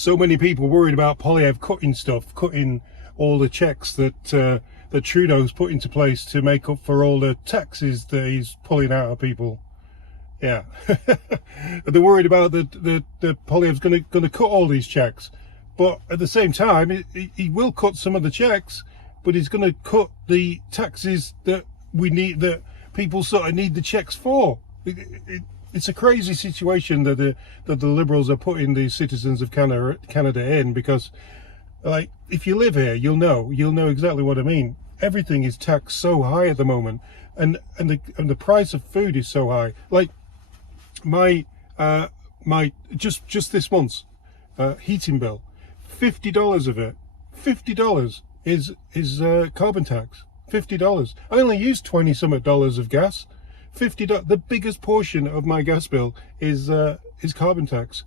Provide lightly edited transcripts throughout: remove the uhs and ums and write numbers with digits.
so many people worried about Poilievre cutting all the checks that Trudeau's put into place to make up for all the taxes that he's pulling out of people. Yeah, they're worried about that Poilievre's going to cut all these checks, but at the same time, he will cut some of the checks, but he's going to cut the taxes that we need, that people sort of need the checks for. It's a crazy situation that the Liberals are putting the citizens of Canada in, because, like, if you live here, you'll know exactly what I mean. Everything is taxed so high at the moment, and the price of food is so high. Like, my just this month's heating bill, $50 of it, $50 is carbon tax. $50. I only use $20-something of gas. $50. The biggest portion of my gas bill is carbon tax.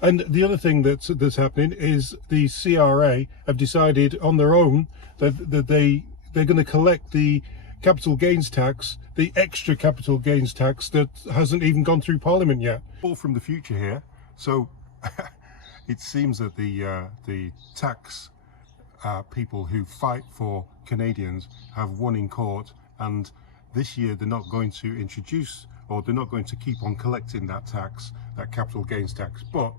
And the other thing that's happening is the CRA have decided on their own that they're going to collect the capital gains tax, the extra capital gains tax that hasn't even gone through Parliament yet. All from the future here. So it seems that the tax people who fight for Canadians have won in court, and this year they're not going to introduce, or they're not going to keep on collecting that tax, that capital gains tax, but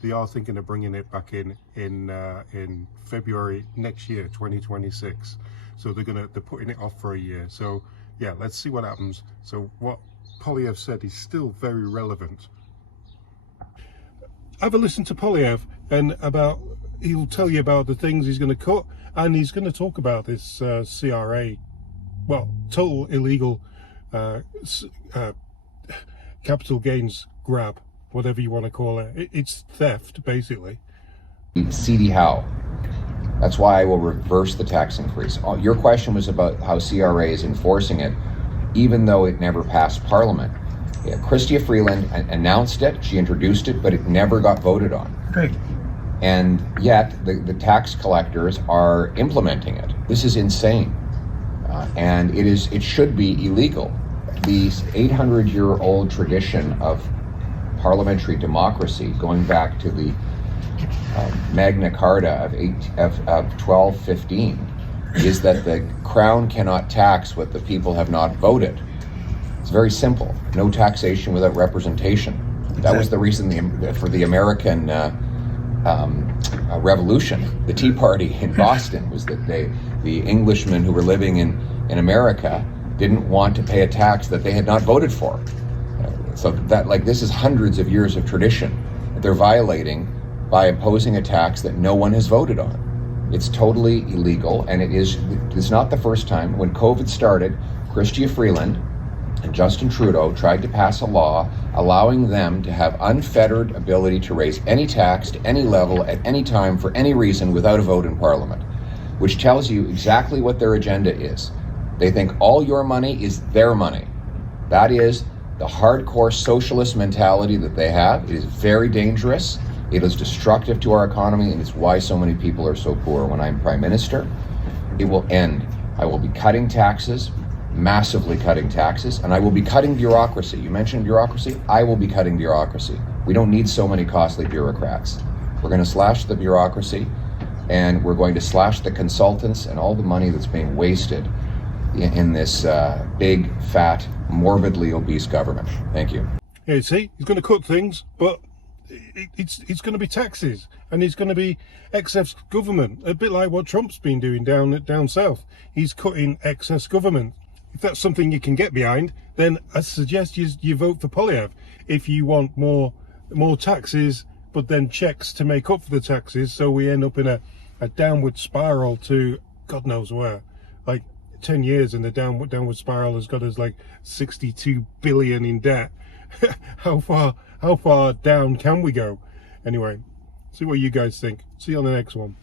they are thinking of bringing it back in February next year, 2026. So they're putting it off for a year. So yeah, let's see what happens. So what Poilievre said is still very relevant. Have a listen to Poilievre, and he'll tell you about the things he's going to cut, and he's going to talk about this CRA, well, total illegal capital gains grab, whatever you want to call it. It's theft, basically. CD how? That's why I will reverse the tax increase. Your question was about how CRA is enforcing it, even though it never passed Parliament. Yeah, Chrystia Freeland announced it, she introduced it, but it never got voted on. Great. And yet the tax collectors are implementing it. This is insane. And it should be illegal. The 800-year-old tradition of parliamentary democracy, going back to the Magna Carta of 1215, is that the Crown cannot tax what the people have not voted. It's very simple. No taxation without representation. That was the reason for the American Revolution. The Tea Party in Boston was that the Englishmen who were living in America didn't want to pay a tax that they had not voted for. So this is hundreds of years of tradition that they're violating by imposing a tax that no one has voted on. It's totally illegal, and it's not the first time. When COVID started, Chrystia Freeland and Justin Trudeau tried to pass a law allowing them to have unfettered ability to raise any tax to any level at any time for any reason without a vote in Parliament, which tells you exactly what their agenda is. They think all your money is their money. That is the hardcore socialist mentality that they have. It is very dangerous. It is destructive to our economy, and it's why so many people are so poor. When I'm Prime Minister, it will end. I will be cutting taxes, massively cutting taxes, and I will be cutting bureaucracy. You mentioned bureaucracy. I will be cutting bureaucracy. We don't need so many costly bureaucrats. We're going to slash the bureaucracy, and we're going to slash the consultants and all the money that's being wasted in this big, fat, morbidly obese government. Thank you. Yeah, see, he's going to cut things, but it's going to be taxes, and it's going to be excess government, a bit like what Trump's been doing down south. He's cutting excess government. If that's something you can get behind, then I suggest you vote for Poilievre. If you want more taxes, but then checks to make up for the taxes, so we end up in a downward spiral to God knows where. Like 10 years and the downward spiral has got us like 62 billion in debt. How far down can we go? Anyway, see what you guys think. See you on the next one.